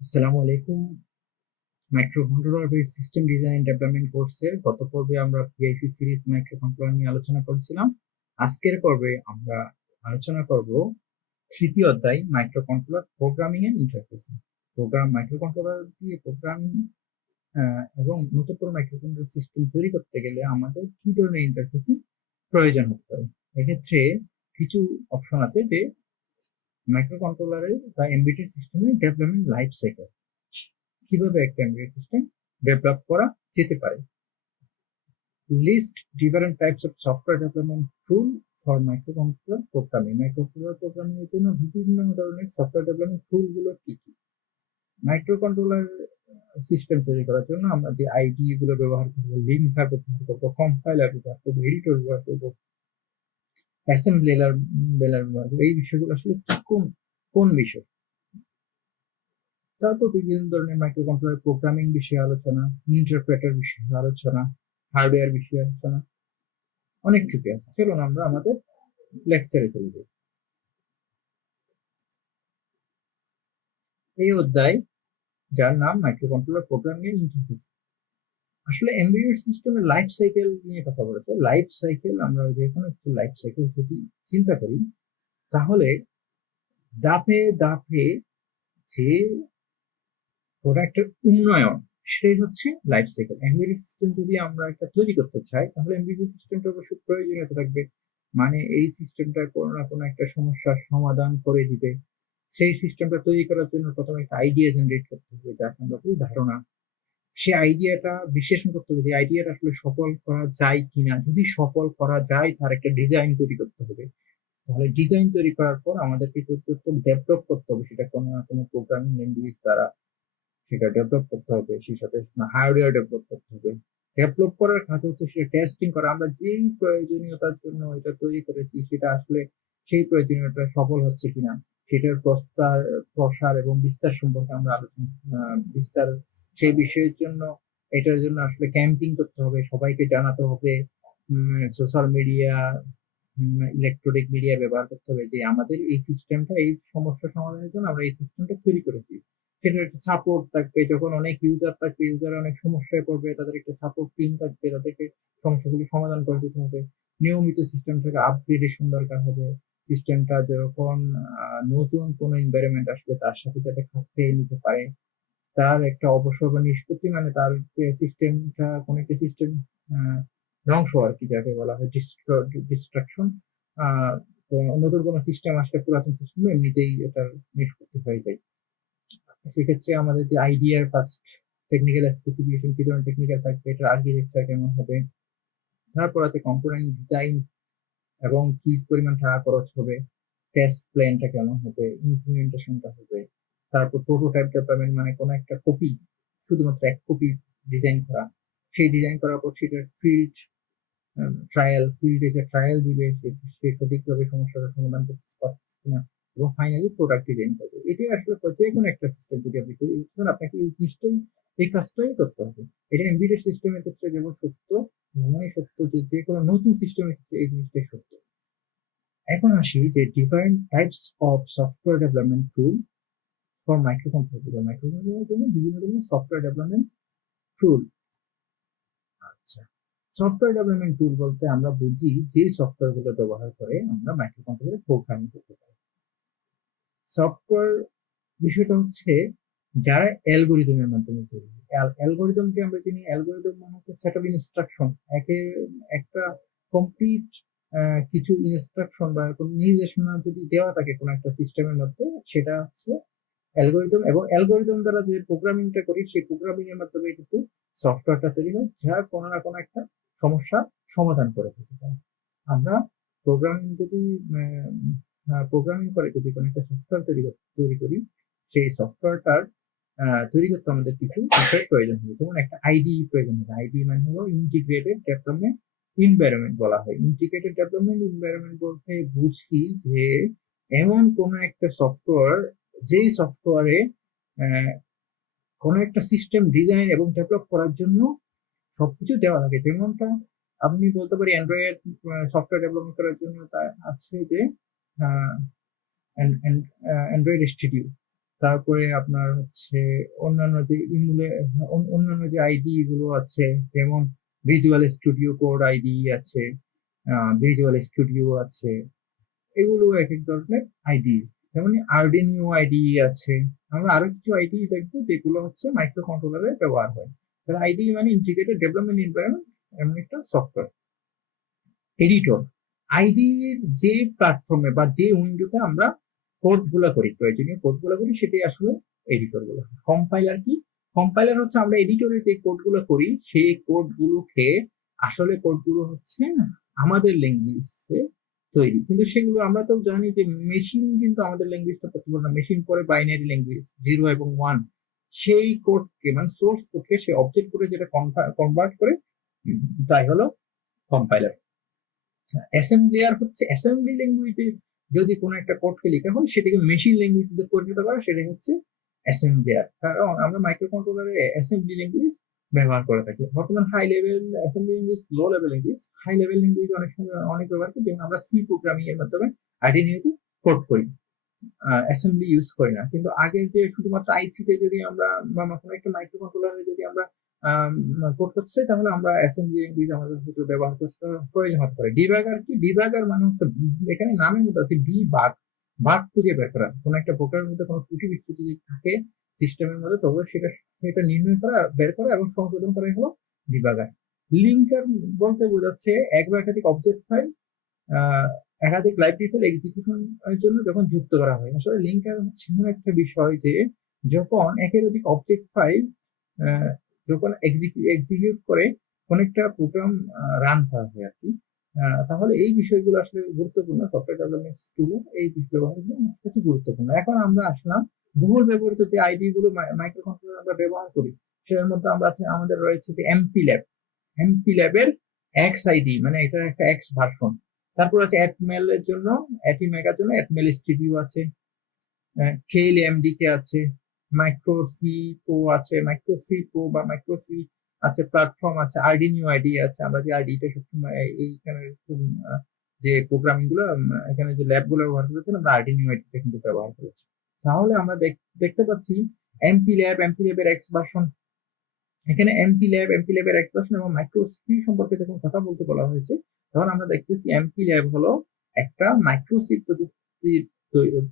আসসালামু আলাইকুম। Microcontroller base system design development কোর্সের গত পর্বে আমরা পিআইসি সিরিজ মাইক্রোকন্ট্রোলার নিয়ে আলোচনা করেছিলাম। আজকের পর্বে আমরা আলোচনা করব তৃতীয় অধ্যায় microcontroller programming and interfacing. Microcontroller দিয়ে প্রোগ্রামিং এবং নতুন করে মাইক্রোকন্ট্রোলার সিস্টেম তৈরি করতে গেলে আমাদের কি ধরনের ইন্টারফেসিং প্রয়োজন হতে পারে। এক্ষেত্রে কিছু অপশন আছে যে মাইক্রোকন্ট্রোলারের বা এমবেডেড সিস্টেমের ডেভেলপমেন্ট লাইফ সাইকেল, কিভাবে একটা এমবেডেড সিস্টেম ডেভেলপ করা যেতে পারে। List different types of software development tool for microcontroller programming. Microcontroller programming এর জন্য বিভিন্ন ধরনের সফটওয়্যার ডেভেলপমেন্ট টুল গুলো কি কি। মাইক্রোকন্ট্রোলার সিস্টেম তৈরি করার জন্য আমরা যে আইডি গুলো ব্যবহার করবো, লিঙ্কার ব্যবহার করবো, কম্পাইলার ব্যবহার করবো, এডিটর ব্যবহার করবো, অ্যাসেম্বলার ব্যবহার করবো, এই বিষয়গুলো আসলে কোন কোন বিষয়। তারপর বিভিন্ন ধরনের মাইক্রোকন্ট্রোলার প্রোগ্রামিং বিষয়ে আলোচনা, ইন্টারপ্রেটার বিষয়ে আলোচনা, হার্ডওয়্যার বিষয়ে আলোচনা, অনেক কিছু আছে। চলুন আমরা আমাদের লেকচারে চলে যাই। এই অধ্যায়, যার নাম মাইক্রোকন্ট্রোলার প্রোগ্রামিং এর ইন্টারফেস, আসলে এমবেডেড সিস্টেমের লাইফ সাইকেল নিয়ে কথা বলেছে। লাইফ সাইকেল, আমরা যে কোনো একটু লাইফ সাইকেল যদি চিন্তা করি, তাহলে ধাপে ধাপে যে প্রোডাক্টের উন্নয়ন, সেটাই হচ্ছে লাইফ সাইকেল। এমবেডেড সিস্টেম যদি আমরা একটা তৈরি করতে চাই, তাহলে এমবেডেড সিস্টেমটা অবশ্যই প্রয়োজনীয়তা থাকবে। মানে এই সিস্টেমটা কোনো না কোনো একটা সমস্যার সমাধান করে দিবে। সেই সিস্টেমটা তৈরি করার জন্য প্রথমে একটা আইডিয়া জেনারেট করতে হবে, যাকে আমরা বলি ধারণা। সে আইডিয়াটা বিশ্লেষণ করতে হবে যে আইডিয়াটা আসলে সফল করা যায় কিনা। যদি সফল করা যায়, তার একটা ডিজাইন তৈরি করতে হবে। তাহলে ডিজাইন তৈরি করার পর আমাদেরকে ডেভেলপ করতে হবে, সেটা কোনো না কোনো প্রোগ্রামিং ল্যাঙ্গুয়েজ দ্বারা সেটা ডেভেলপ করতে হবে। সেই সাথে হার্ডওয়্যার ডেভেলপ করতে হবে। ডেভেলপ করার কাজ হচ্ছে সেটা টেস্টিং করা। আমরা যেই প্রয়োজনীয়তার জন্য এটা তৈরি করেছি, সেটা আসলে সেই প্রয়োজনীয়তা সফল হচ্ছে কিনা, সেটার প্রসার এবং বিস্তার সম্পর্কে আমরা আলোচনা, বিস্তার, সেই বিষয়ের জন্য এটার জন্য আসলে ক্যাম্পিং করতে হবে, সবাইকে জানাতে হবে, সোশ্যাল মিডিয়া, ইলেকট্রনিক মিডিয়া ব্যবহার করতে হবে যে আমাদের এই সিস্টেমটা, এই সমস্যা সমাধানের জন্য আমরা এই সিস্টেমটা তৈরি করেছি। সেটার একটা সাপোর্ট থাকবে। যখন অনেক ইউজার থাকবে, ইউজার অনেক সমস্যায় পড়বে, তাদের একটা সাপোর্ট টিম থাকবে, তাদেরকে সমস্যাগুলি সমাধান করে দিতে হবে। নিয়মিত সিস্টেমটাকে আপগ্রেডেশন দরকার হবে। সিস্টেমটা যখন নতুন কোনো এনভায়রনমেন্ট আসবে, তার সাথে যাতে খাপ খেয়ে নিতে পারে, তার একটা অবসর বা নিষ্পত্তি, মানে তার যে সিস্টেমটা, কোন একটা সিস্টেম ধ্বংস আর কি, যাকে বলা হয় ডিস্ট্রাকশন। নতুন কোনো সিস্টেম আসলে পুরাতন সিস্টেম এমনিতেই এটার নিষ্পত্তি হয়ে যায়। সেক্ষেত্রে আমাদের যে আইডিয়ার ফার্স্ট টেকনিক্যাল স্পেসিফিকেশন, কি ধরনের টেকনিক্যাল থাকবে, এটার আর্কিটেকচার কেমন হবে, তারপর আছে কম্পোনেন্ট ডিজাইন এবং কি পরিমাণ টাকা খরচ হবে, টেস্ট প্ল্যানটা কেমন হবে, ইমপ্লিমেন্টেশনটা হবে, তারপর প্রোটোটাইপ ডেভেলপমেন্ট, মানে কোনো একটা কপি, শুধুমাত্র এক কপি ডিজাইন করা। সেই ডিজাইন করার পর সেটার ফিল্ডে যে ট্রায়াল দিবে, সে সঠিকভাবে সমস্যাটা সমাধান করতে পারছে কিনা, এবং ফাইনালি প্রোডাক্ট ডিজাইন করবে। এটাই আসলে যে কোনো একটা সিস্টেম যদি আপনি তৈরি করতে চান, আপনাকে এই জিনিসটাই, এই কাজটাই করতে হবে। এটা এমবেডেড সিস্টেমের ক্ষেত্রে যেমন সত্য, তেমনই সত্য যে যে কোনো নতুন সিস্টেমের ক্ষেত্রে এই জিনিসটাই সত্য। এখন আসি যে different types of software development tool for microcontroller. মাইক্রোকন্ট্রোলারের জন্য বিভিন্ন ধরনের সফটওয়্যার ডেভেলপমেন্ট টুল। আচ্ছা, সফটওয়্যার ডেভেলপমেন্ট টুল বলতে আমরা বুঝি যে সফটওয়্যার গুলো ব্যবহার করে আমরা মাইক্রোকন্ট্রোলারে প্রোগ্রামিং করতে পারি। সফটওয়্যার বিষয়টা হচ্ছে যারা অ্যালগোরিদমের মাধ্যমে তৈরি। অ্যালগোরিদমকে আমরা চিনি, অ্যালগোরিদম মানে হচ্ছে সেট অফ ইনস্ট্রাকশন, একটা কমপ্লিট কিছু ইনস্ট্রাকশন বা কোনো নির্দেশনা যদি দেওয়া থাকে কোনো একটা সিস্টেমের মধ্যে, সেটা হচ্ছে অ্যালগোরিদম। এবং অ্যালগোরিদম দ্বারা যে প্রোগ্রামিংটা করি, সেই প্রোগ্রামিং এর মাধ্যমে কিন্তু সফটওয়্যারটা তৈরি হয়, যা কোনো না কোনো একটা সমস্যা সমাধান করে দিতে পারে। আমরা প্রোগ্রামিং যদি প্রোগ্রামিং করে যদি কোনো একটা সফটওয়্যার তৈরি করি, সেই সফটওয়্যারটার তৈরি করতে আমাদের কিছু বিষয় প্রয়োজন হবে। যেমন একটা আইডি প্রয়োজন হবে। আইডি মানে হলো ইন্টিগ্রেটেড ডেভেলপমেন্ট ইনভায়রনমেন্ট বলা হয়। ইন্টিগ্রেটেড ডেভেলপমেন্ট ইনভায়রনমেন্ট বলতে বুঝি যে এমন কোন একটা সফটওয়্যার, যেই সফটওয়্যারে কোন একটা সিস্টেম ডিজাইন এবং ডেভেলপ করার জন্য সবকিছু দেওয়া থাকে। যেমনটা আপনি বলতে পারি অ্যান্ড্রয়েড সফটওয়্যার ডেভেলপমেন্ট করার জন্য তা আছে যে অ্যান্ড্রয়েড স্টুডিও। তারপরে আপনার হচ্ছে অন্যান্য যে অন্যান্য যে আইডি গুলো আছে, যেমন ভিজুয়াল স্টুডিও কোড আইডি আছে, ভিজুয়াল স্টুডিও আছে, এগুলো এক এক ধরনের আইডি। যেমন আর্ডিনিও আইডি আছে। আমরা আরো কিছু আইডি দেখবো যেগুলো হচ্ছে মাইক্রো কন্ট্রোলারে ব্যবহার হয়। তাহলে আইডি মানে ইন্টিগ্রেটেড ডেভেলপমেন্ট এনভায়রনমেন্ট, এমন একটা সফটওয়্যার। এডিটর, আইডির যে প্ল্যাটফর্মে বা যে উইন্ডোতে আমরা কোড গুলা করি, প্রয়োজনীয় কোড গুলা করি, সেটাই আসলে এডিটর গুলো। কম্পাইলার কি? কম্পাইলার হচ্ছে আমরা এডিটরে যে কোড গুলো করি, সেই কোড গুলোকে আসলে কোড গুলো হচ্ছে আমাদের ল্যাঙ্গুয়েজে তৈরি, কিন্তু সেগুলো আমরা তো জানি যে মেশিন কিন্তু আমাদের ল্যাঙ্গুয়েজটা করতে পারে না। মেশিন পরে বাইনারি ল্যাঙ্গুয়েজ 0 এবং 1, সেই কোডকে মানে সোর্স কোডকে সে অবজেক্ট করে যেটা কনভার্ট করে, তাই হলো কম্পাইলার। অ্যাসেম্বলিয়ার হচ্ছে অ্যাসেম্বলি ল্যাঙ্গুয়েজে যদি কোনো একটা কোডকে লেখা হয়, সেটাকে মেশিন ল্যাঙ্গুয়েজে পরিণত করা, সেটাই হচ্ছে অ্যাসেম্বলিয়ার। কারণ আমরা মাইক্রো কন্ট্রোলারে অ্যাসেম্বলি ল্যাঙ্গুয়েজ ব্যবহার করে থাকি। বর্তমান high level assembly language, low level language, high level language অনেক সময় অনেক ব্যবহার করি, যেমন আমরা সি প্রোগ্রামিং এর মাধ্যমে আর্ডিনিওতে কোড করি, অ্যাসেম্বলি ইউজ করি না। কিন্তু আগে যে শুধুমাত্র আইসিতে যদি আমরা বা কোনো একটা মাইক্রো কন্ট্রোলারে যদি আমরা কোড করতে চাই, তাহলে আমরা অ্যাসেম্বলি ল্যাঙ্গুয়েজ আমাদের ক্ষেত্রে ব্যবহার করতে প্রয়োজন হতে পারে। ডিবাগার কি? ডিবাগার মানে হচ্ছে এখানে নামের মধ্যে আছে ডি বাগ, বাগ খুঁজে বের করা। কোনো একটা প্রোগ্রামের মধ্যে কোনো ত্রুটি বিচ্যুতি যদি থাকে সিস্টেমের মধ্যে, তবে সেটা সেটা নির্ণয় করা, বের করা এবং সংশোধন করাই হলো ডিবাগার। লিঙ্কার বলতে বোঝাচ্ছে এক বা একাধিক অবজেক্ট ফাইল একাধিক লাইব্রেরি ফাইল এক্সিকিউশনের জন্য যখন যুক্ত করা হয়। আসলে লিঙ্কার হচ্ছে এমন একটা বিষয় যে যখন একাধিক অবজেক্ট ফাইল যখন এক্সিকিউট করে কোন একটা প্রোগ্রাম রান করা হয় আর কি, তাহলে এই বিষয়গুলো আসলে গুরুত্বপূর্ণ। সফটওয়্যার ডেভেলপমেন্ট টুলে এই ব্যবহারগুলো কিছু গুরুত্বপূর্ণ। এখন আমরা আসলাম বহুল ব্যবহৃত যে আইডি গুলো মাইক্রো কন্ট্রোলার আমরা ব্যবহার করি, সেটার মধ্যে আমরা আমাদের রয়েছে যে এমপি ল্যাব। এমপি ল্যাবের এক্স আইডি মানে এটা একটা এক্স ভার্সন। তারপর আছে অ্যাটমেল এর জন্য, অ্যাটিমেগার জন্য অ্যাটমেল স্টুডিও আছে, কেল এমডিকে আছে, মাইক্রো সি প্রো আছে, মাইক্রো সি প্রো বা মাইক্রো সি আছে, প্ল্যাটফর্ম আছে, আর্ডিনিও আইডি আছে। আমরা যে আইডিটা সবসময় এইখানে যে প্রোগ্রামিং গুলো এখানে যে ল্যাব গুলো ব্যবহার করেছি, আমরা আর্ডিনিও আইডিটা কিন্তু ব্যবহার করেছি। তাহলে আমরা দেখতে পাচ্ছি এমপি ল্যাবের এক্স ভার্সন। এখানে এমপি ল্যাবের এক্স ভার্সন এবং মাইক্রো সি সম্পর্কে যখন কথা বলতে বলা হয়েছে, তখন আমরা দেখতেছি এমপি ল্যাব হলো একটা মাইক্রো সি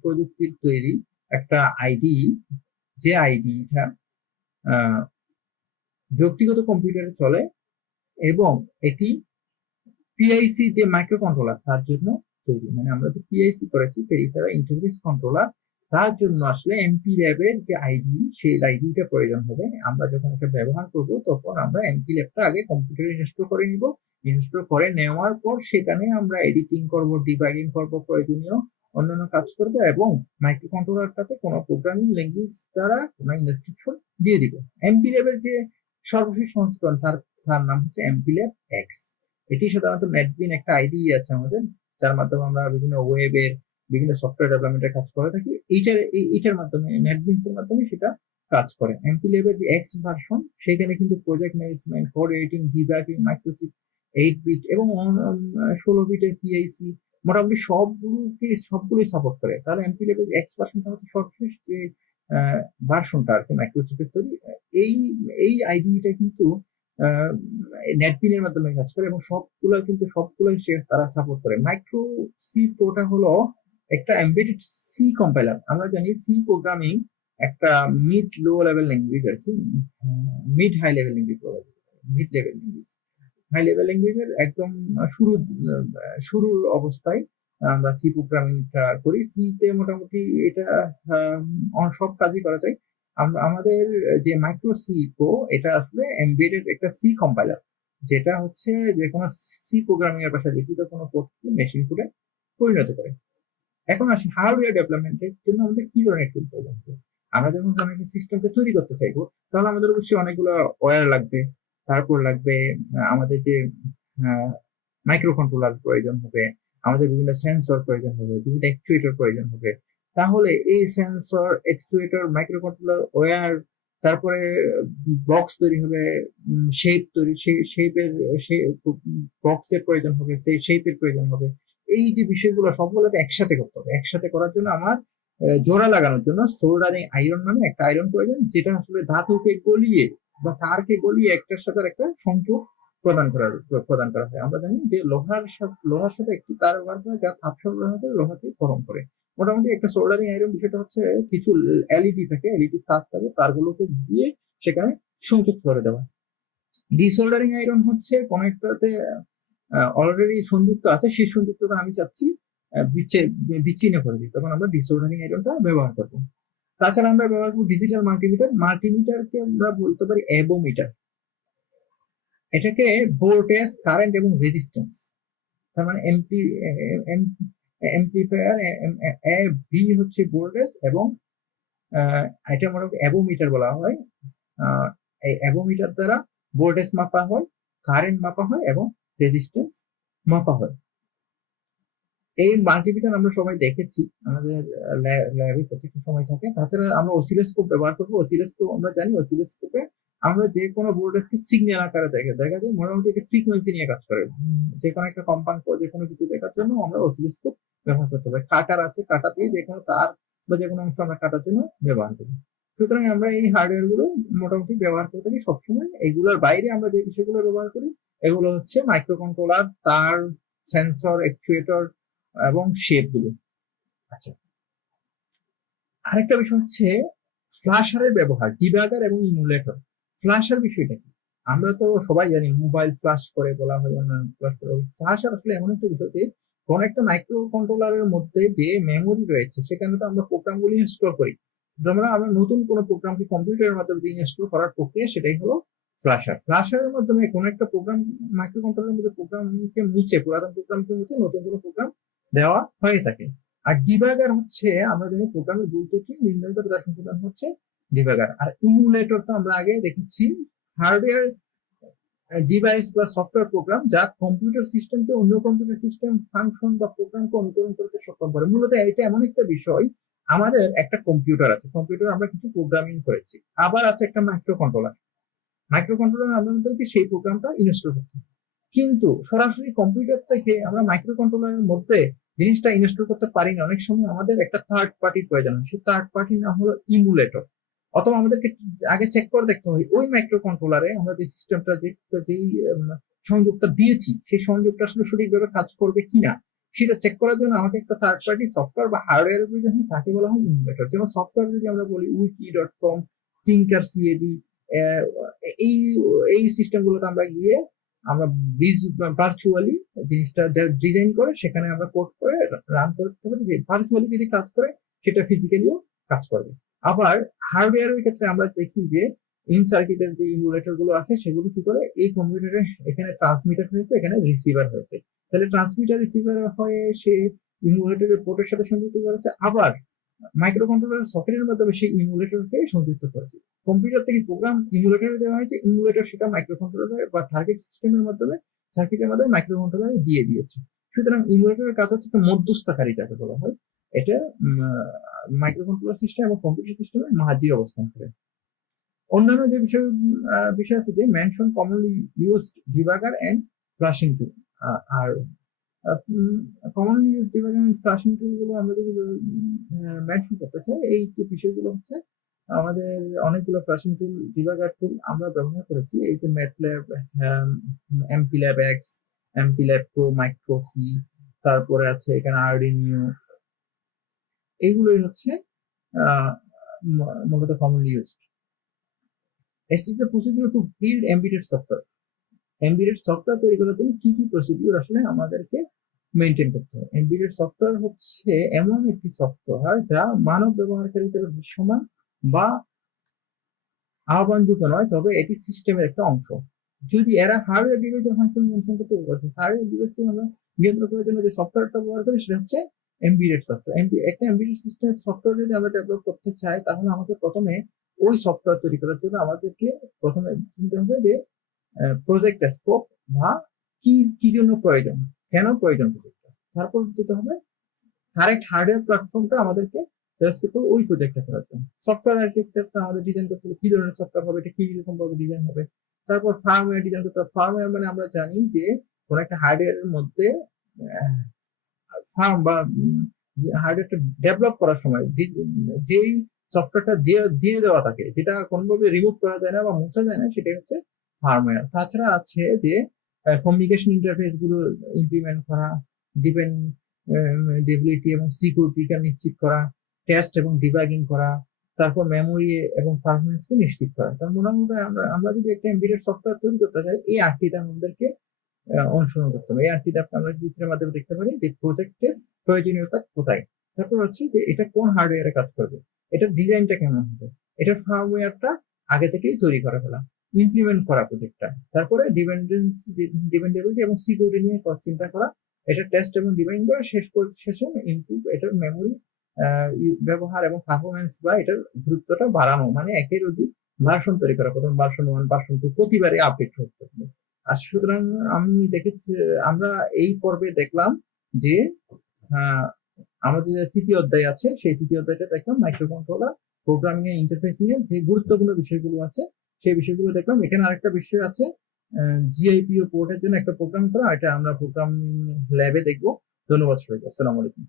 প্রযুক্তির তৈরি একটা আইডি, যে আইডিটা ব্যক্তিগত কম্পিউটারে চলে এবং এটি পিআইসি যে মাইক্রো কন্ট্রোলার তার জন্য তৈরি। মানে আমরা যে পিআইসি করেছি, পেরিফেরাল ইন্টারফেস কন্ট্রোলার, তার জন্য আসলে এমপি ল্যাবের যে আইডি, সেই আইডিটা প্রয়োজন হবে। আমরা যখন এটা ব্যবহার করব, তখন আমরা এমপি ল্যাবটা আগে কম্পিউটারে ইনস্টল করে নিব। ইনস্টল করে নেওয়ার পর সেখানে আমরা এডিটিং করব, ডিবাগিং করব, প্রয়োজনীয় অন্যান্য কাজ করব এবং মাইক্রো কন্ট্রোলারটাতে কোনো প্রোগ্রামিং ল্যাঙ্গুয়েজ দ্বারা কোনো ইনস্ট্রাকশন দিয়ে দিব। এমপি ল্যাবের যে সর্বশেষ সংস্করণ, তার নাম হচ্ছে এমপি ল্যাব এক্স। এটি সাধারণত নেটবিন একটা আইডি আছে আমাদের, যার মাধ্যমে আমরা বিভিন্ন ওয়েবের বিভিন্ন সফটওয়্যার ডেভেলপমেন্টের কাজ করে থাকি। এইটার মাধ্যমে নেটবিনস এর মাধ্যমে সেটা কাজ করে। এমপি ল্যাবের যে এক্স ভার্সন, সেখানে কিন্তু project management, code editing, debugging, microchip 8 bit এবং 16 বিটের পিআইসি মোটামুটি সবগুলোই সাপোর্ট করে। তাহলে এমপি ল্যাবের এক্স ভার্সনটা হচ্ছে সর্বশেষ যে ভার্সনটা আর কি মাইক্রোচিপের তৈরি। এই এই আইডিটা কিন্তু নেটবিনের মাধ্যমে কাজ করে এবং সবগুলোই তারা সাপোর্ট করে। মাইক্রো সি প্রোটা হলো একটা এমবেডেড সি কম্পাইলার। আমরা জানি সি প্রোগ্রামিং একটা মিড লো লেভেল ল্যাঙ্গুয়েজ আর কি, মিড হাই লেভেল ল্যাঙ্গুয়েজ বলা যায়। Mid level language, high level ল্যাঙ্গুয়েজের একদম শুরুর অবস্থায় আমরা সি প্রোগ্রামিংটা করি। সিতে মোটামুটি এটা সব কাজই করা যায়। আমাদের যে মাইক্রো সি প্রো, এটা আসলে এমবেডেড একটা সি কম্পাইলার, যেটা হচ্ছে যে কোনো সি প্রোগ্রামিং এর ভাষায় লিখিত কোনো কোডকে মেশিন কোডে পরিণত করে। এখন আসি হার্ডওয়্যার ডেভেলপমেন্টের জন্য আমাদের কি ধরনের টুল প্রয়োজন হবে। আমরা যখন কোনো একটা সিস্টেমকে তৈরি করতে চাইবো, তাহলে আমাদের অবশ্যই অনেকগুলো ওয়্যার লাগবে। তারপর লাগবে আমাদের যে মাইক্রো কন্ট্রোলার প্রয়োজন হবে, আমাদের বিভিন্ন সেন্সর প্রয়োজন হবে, বিভিন্ন অ্যাকচুয়েটর প্রয়োজন হবে। তাহলে এই sensor, actuator, micro controller, wire, তারপরে বক্স তৈরি হবে, শেপ তৈরি, সেই শেপের বক্সের প্রয়োজন হবে, সেই শেপের প্রয়োজন হবে। এই যে বিষয়গুলো সবগুলোকে একসাথে করতে হবে। একসাথে করার জন্য আমার জোড়া লাগানোর জন্য সোল্ডারিং আয়রন নামে একটা আয়রন প্রয়োজন, যেটা আসলে ধাতুকে গলিয়ে বা তারকে গলিয়ে একটার সাথে একটা সংযোগ প্রদান করা হয়। আমরা জানি যে লোহার সাথে একটি তার ব্যবহার করে, যা তাপ সরবরাহ করে লোহাকে গরম করে। মোটামুটি একটা সোল্ডারিং আয়রন বিষয়টা হচ্ছে কিছু এলইডি থাকে, এলইডি তার থাকে, তারগুলোকে দিয়ে সেখানে সংযোগ করে দেওয়া। ডিসোল্ডারিং আয়রন হচ্ছে কোন একটাতে অলরেডি সংযুক্ত আছে, সেই সংযুক্তটা আমি চাচ্ছি বিচ্ছিন্ন করে দিই, তখন আমরা ডিসোল্ডারিং আয়রনটা ব্যবহার করবো। তাছাড়া আমরা ব্যবহার করবো ডিজিটাল মাল্টিমিটার। মাল্টিমিটারকে আমরা বলতে পারি অ্যাবোমিটার। এটাকে ভোল্টেজ, কারেন্ট এবং রেজিস্ট্যান্স, তার মানে এমপ্লিফায়ার এ বি হচ্ছে ভোল্টেজ, এবং এটা মোটামুটি অ্যাবোমিটার বলা হয়। এই অ্যাবোমিটার দ্বারা ভোল্টেজ মাপা হয়, কারেন্ট মাপা হয় এবং রেজিস্ট্যান্স মাপা হয়। এই মাল্টিমিটার আমরা সবাই দেখেছি, আমাদের ল্যাবে প্রত্যেকটা সময় থাকে। তাছাড়া আমরা অসিলোস্কোপ ব্যবহার করবো। অসিলোস্কোপ আমরা জানি, অসিলোস্কোপে আমরা যে কোনো ভোল্টেজকে সিগন্যাল আকারে দেখা যায়। মোটামুটি একটা ফ্রিকোয়েন্সি নিয়ে কাজ করে। যে কোনো একটা কম্পাঙ্ক, যে কোনো কিছু দেখার জন্য আমরা অসিলোস্কোপ ব্যবহার করতে পারি। কাটার আছে, কাটা দিয়ে যে কোনো তার বা যে কোনো অংশ আমরা কাটার জন্য ব্যবহার করি। সুতরাং আমরা এই হার্ডওয়্যার গুলো মোটামুটি ব্যবহার করে থাকি সবসময়। এগুলোর বাইরে আমরা যে বিষয়গুলো ব্যবহার করি, এগুলো হচ্ছে মাইক্রো কন্ট্রোলার, তার, সেন্সর, অ্যাকচুয়েটর এবং শেপ গুলো। আচ্ছা, আরেকটা বিষয় হচ্ছে ফ্ল্যাশারের ব্যবহার, ডিবাগার এবং ইমুলেটর। ফ্ল্যাশার বিষয়টা কি? আমরা তো সবাই জানি মোবাইল ফ্ল্যাশ করে বলা হয়, অন্যান্য ফ্ল্যাশ করে। ফ্ল্যাশার আসলে এমন একটা বিষয় যে কোন একটা মাইক্রো কন্ট্রোলারের মধ্যে যে মেমোরি রয়েছে, সেখানে তো আমরা প্রোগ্রামগুলি ইনস্টল করি। আমরা নতুন কোনো প্রোগ্রামকে কম্পিউটারের মাধ্যমে ইনস্টল করার প্রক্রিয়া, সেটাই হলো ফ্ল্যাশার। ফ্ল্যাশারের মাধ্যমে কোন একটা প্রোগ্রাম, মাইক্রো কন্ট্রোলারের মধ্যে প্রোগ্রামকে মুছে, পুরাতন প্রোগ্রামকে মুছে নতুন কোনো প্রোগ্রাম দেওয়া হয়ে থাকে। আর ডিবাগার হচ্ছে, আমরা জানি প্রোগ্রামের গুরুত্বটি নির্ণয় করে তার সংশোধন হচ্ছে ডিবাগার। আর ইমুলেটর তো আমরা আগে দেখেছি হার্ডওয়্যার ডিভাইস বা সফটওয়্যার প্রোগ্রাম, যা কম্পিউটার সিস্টেমকে অন্য কম্পিউটার সিস্টেম ফাংশন বা প্রোগ্রামকে অনুকরণ করতে সক্ষম করে। মূলত এটা এমন একটা বিষয়, আমাদের একটা কম্পিউটার আছে, কম্পিউটার আমরা কিছু প্রোগ্রামিং করেছি, আবার আছে একটা মাইক্রো কন্ট্রোলার। মাইক্রো কন্ট্রোলার আমাদেরকে সেই প্রোগ্রামটা ইনস্টল করতে হবে, কিন্তু সরাসরি কম্পিউটার থেকে আমরা মাইক্রো কন্ট্রোলারের মধ্যে জিনিসটা ইনস্টল করতে পারি না। অনেক সময় আমাদের একটা থার্ড পার্টির প্রয়োজন হয়, সেই থার্ড পার্টি না হলো ইমুলেটর। অথবা আমাদেরকে আগে চেক করে দেখতে হয় ওই মাইক্রো কন্ট্রোলারে আমরা যে সিস্টেমটা, যেই সংযোগটা দিয়েছি, সেই সংযোগটা আসলে সঠিকভাবে কাজ করবে কিনা সেটা চেক করার জন্য আমাকে একটা থার্ড পার্টি সফটওয়্যার বা হার্ডওয়্যারের প্রয়োজন হয়, তাকে বলা হয় ইমুলেটর। যেমন সফটওয়্যার যদি আমরা বলি wiki.com, Tinkercad, এই এই সিস্টেম গুলোতে আমরা গিয়ে আমরা ভার্চুয়ালি জিনিসটা ডিজাইন করে সেখানে আমরা কোড করে রান করতে পারি, যে ভার্চুয়ালি যদি কাজ করে সেটা ফিজিক্যালিও কাজ করবে। আবার হার্ডওয়্যারের ক্ষেত্রে আমরা দেখি যে ইন সার্কিটের যে ইমুলেটর গুলো আছে, সেগুলো কি করে, এই কম্পিউটারে এখানে ট্রান্সমিটার হয়েছে, এখানে রিসিভার হয়েছে, তাহলে ট্রান্সমিটার রিসিভার হয়ে সে ইমুলেটরের পোর্টের সাথে সংযুক্ত করেছে, আবার মাইক্রো কন্ট্রোলার সকেটের মাধ্যমে সেই ইমুলেটরকে সংযুক্ত করেছে। কম্পিউটার থেকে প্রোগ্রাম ইমুলেটরে দেওয়া হয়েছে, ইমুলেটর সেটা মাইক্রো কন্ট্রোলারে বা টার্গেট সিস্টেমের মাধ্যমে, সার্কিটের মাধ্যমে মাইক্রো কন্ট্রোলারে দিয়ে দিয়েছে। সুতরাং ইমুলেটরের কাজ হচ্ছে মধ্যস্থকারী, যাকে বলা হয়। এটা মাইক্রো কন্ট্রোলার সিস্টেম এবং কম্পিউটার সিস্টেমের মাঝে অবস্থান করে। অন্যান্য যে বিষয় আছে, যে mention commonly used debugger and flashing tool. আর commonly use debugger and flashing tool গুলো আমরা যদি মেনশন করতে চাই, এই যে বিষয়গুলো হচ্ছে, আমাদের অনেকগুলো ফ্লাশিং টুল, ডিবাগার টুল আমরা ব্যবহার করেছি। এই যে MATLAB, MPLAB X, MPLAB Pro, Micro C, তারপরে আছে এখানে আরডিনিও। এইগুলোই হচ্ছে মূলত commonly used. Next is the procedure to build embedded software. Embedded software তৈরি করার জন্য কি কি প্রসিডিউর আসলে আমাদেরকে মেনটেন করতে হবে। এমবেডেড সফটওয়্যার হচ্ছে এমন একটি সফটওয়্যার যা মানব ব্যবহারকারীদের দৃশ্যমান বা আহ্বানযোগ্য নয়, তবে এটি সিস্টেমের একটা অংশ। যদি এরা হার্ডওয়্যার ডিভাইসের ফাংশন নিয়ন্ত্রণ করতে পারে, হার্ডওয়্যার ডিভাইসকে আমরা নিয়ন্ত্রণ করার জন্য যে সফটওয়্যারটা ব্যবহার করি, সেটা হচ্ছে এমবেডেড সফটওয়্যার। একটা এমবেডেড সিস্টেম সফটওয়্যার যদি আমরা ডেভেলপ করতে চাই, তাহলে আমাকে প্রথমে ওই সফটওয়্যার তৈরি করার জন্য আমাদেরকে প্রথমে চিন্তা হবে যে প্রজেক্ট স্কোপ বা কি কি জন্য প্রয়োজন, কেন প্রয়োজন প্রজেক্টটা। তারপর দিতে হবে কারেক্ট হার্ডওয়্যার প্ল্যাটফর্মটা আমাদেরকে সাজেস্ট করতে হবে ওই প্রজেক্টটা করার জন্য। সফটওয়্যার আর্কিটেকচারটা আমাদের ডিজাইন করতে হবে, কি ধরনের সফটওয়্যার হবে, এটা কি রকম ভাবে ডিজাইন হবে। তারপর ফার্মওয়্যার ডিজাইন করতে হবে। ফার্মওয়্যার মানে আমরা জানি যে কোন একটা হার্ডওয়্যারের মধ্যে ফার্ম বা যে হার্ডওয়্যারটা ডেভেলপ করার সময় যেই সফটওয়্যারটা দিয়ে দেওয়া থাকে, যেটা কোনোভাবে রিমুভ করা যায় না বা মুছা যায় না, সেটাই হচ্ছে ফার্মওয়্যার। তাছাড়া আছে যে কমিউনিকেশন ইন্টারফেস গুলো ইমপ্লিমেন্ট করা, ডিপেন্ডেবিলিটি এবং সিকিউরিটিটা নিশ্চিত করা, টেস্ট এবং ডিবাগিং করা, তারপর মেমোরি এবং পারফরমেন্সকে নিশ্চিত করা। তার মোটামুটি আমরা যদি একটা এমবেডেড সফটওয়্যার তৈরি করতে চাই, এই আটটিটা আমাদেরকে অনুসরণ করতে হবে। এই আটটিটা আমরা চিত্রের মাধ্যমে দেখতে পারি যে প্রজেক্টের প্রয়োজনীয়তা কোথায়। তারপর হচ্ছে যে এটা কোন হার্ডওয়্যারে কাজ করবে, এটার ডিজাইনটা কেমন হবে, এটার ফার্মওয়্যারটা আগে থেকেই তৈরি করে ফেলা, ইমপ্লিমেন্ট করা প্রজেক্টটা, তারপরে ডিপেন্ডেবিলিটি এবং সিকিউরিটি নিয়ে চিন্তা করা, এটা টেস্ট এবং ডিবাইন করা, শেষে ইনপুট এটার মেমোরি ব্যবহার এবং পারফরমেন্স বা এটার গুরুত্বটা বাড়ানো, মানে একের অধিক ভার্সন তৈরি করা, প্রথম ভার্সন 1, ভার্সন 2 প্রতিবারে আপডেট হতে হবে। আর সুতরাং আমি দেখেছি, আমরা এই পর্বে দেখলাম যে আমাদের যে তৃতীয় অধ্যায় আছে, সেই তৃতীয় অধ্যায়টা দেখলাম মাইক্রো কন্ট্রোলার প্রোগ্রামিং এর ইন্টারফেস নিয়ে যে গুরুত্বপূর্ণ বিষয়গুলো আছে সেই বিষয়গুলো দেখলাম। এখানে আরেকটা বিষয় আছে, জিআইপিও পোর্টের জন্য একটা প্রোগ্রাম করা, এটা আমরা প্রোগ্রামিং ল্যাবে দেখবো। ধন্যবাদ সবাইকে, আসসালামু আলাইকুম।